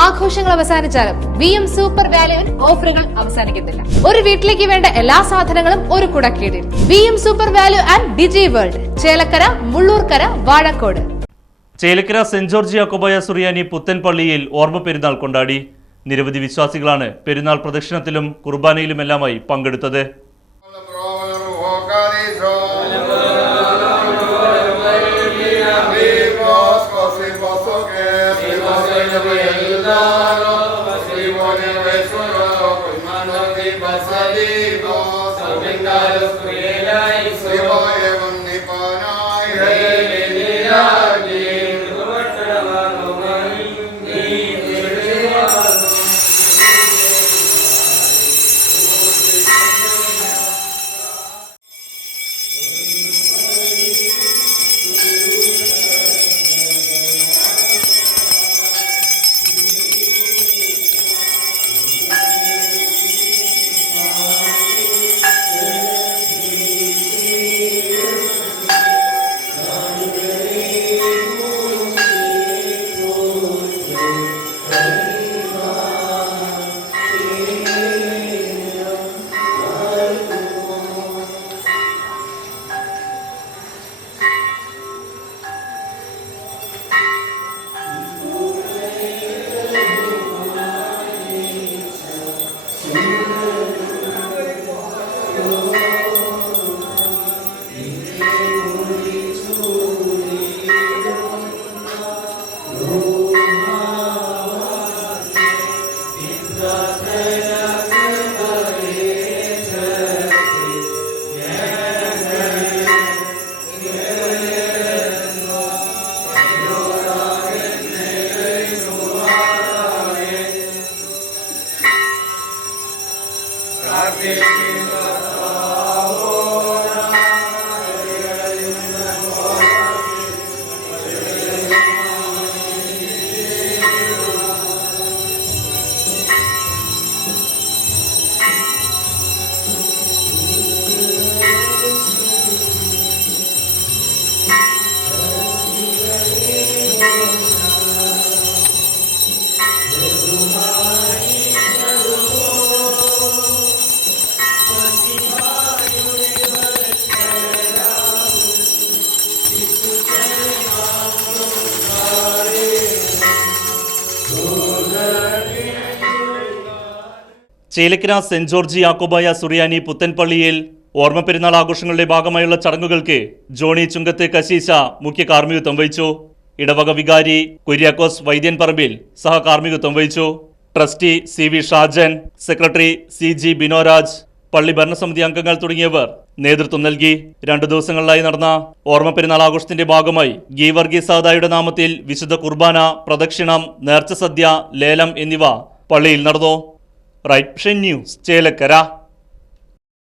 ആഘോഷങ്ങൾ അവസാനിച്ചാലും VM super വാല്യുവിൽ ഓഫറുകൾ അവസാനിക്കുന്നില്ല. ഒരു വീട്ടിലേക്ക് വേണ്ട എല്ലാ സാധനങ്ങളും ഒരു കുടക്കീഴിൽ. VM super value and digi world, Chelakkara, Mullurkara, Vazhakkode. Chelakkara saint George യാക്കോബായ സുറിയാനി പുത്തൻപള്ളിയിൽ ഓർമ്മ പെരുന്നാൾ കൊണ്ടാടി. നിരവധി വിശ്വാസികളാണ് പെരുന്നാൾ പ്രദക്ഷിണത്തിലും കുർബാനയിലുമെല്ലാമായി പങ്കെടുത്തത്. ചേലക്കര സെന്റ് ജോർജ് യാക്കോബായ സുറിയാനി പുത്തൻപള്ളിയിൽ ഓർമ്മ പെരുന്നാൾ ആഘോഷങ്ങളുടെ ഭാഗമായുള്ള ചടങ്ങുകൾക്ക് ജോണി ചുങ്കത്ത് കശീശ മുഖ്യ കാർമ്മികത്വം വഹിച്ചു. ഇടവക വികാരി കുര്യാക്കോസ് വൈദ്യൻ പറമ്പിൽ സഹകാർമ്മികത്വം വഹിച്ചു. Trustee CV Shajan, secretary CG ബിനോരാജ്, പള്ളി ഭരണസമിതി അംഗങ്ങൾ തുടങ്ങിയവർ നേതൃത്വം നൽകി. 2 ദിവസങ്ങളിലായി നടന്ന ഓർമ്മ പെരുന്നാൾ ആഘോഷത്തിന്റെ ഭാഗമായി ഗീവർഗീസ് സഹദായുടെ നാമത്തിൽ വിശുദ്ധ കുർബാന, പ്രദക്ഷിണം, നേർച്ച സദ്യ, ലേലം എന്നിവ പള്ളിയിൽ നടന്നു. Right news Chelakkara.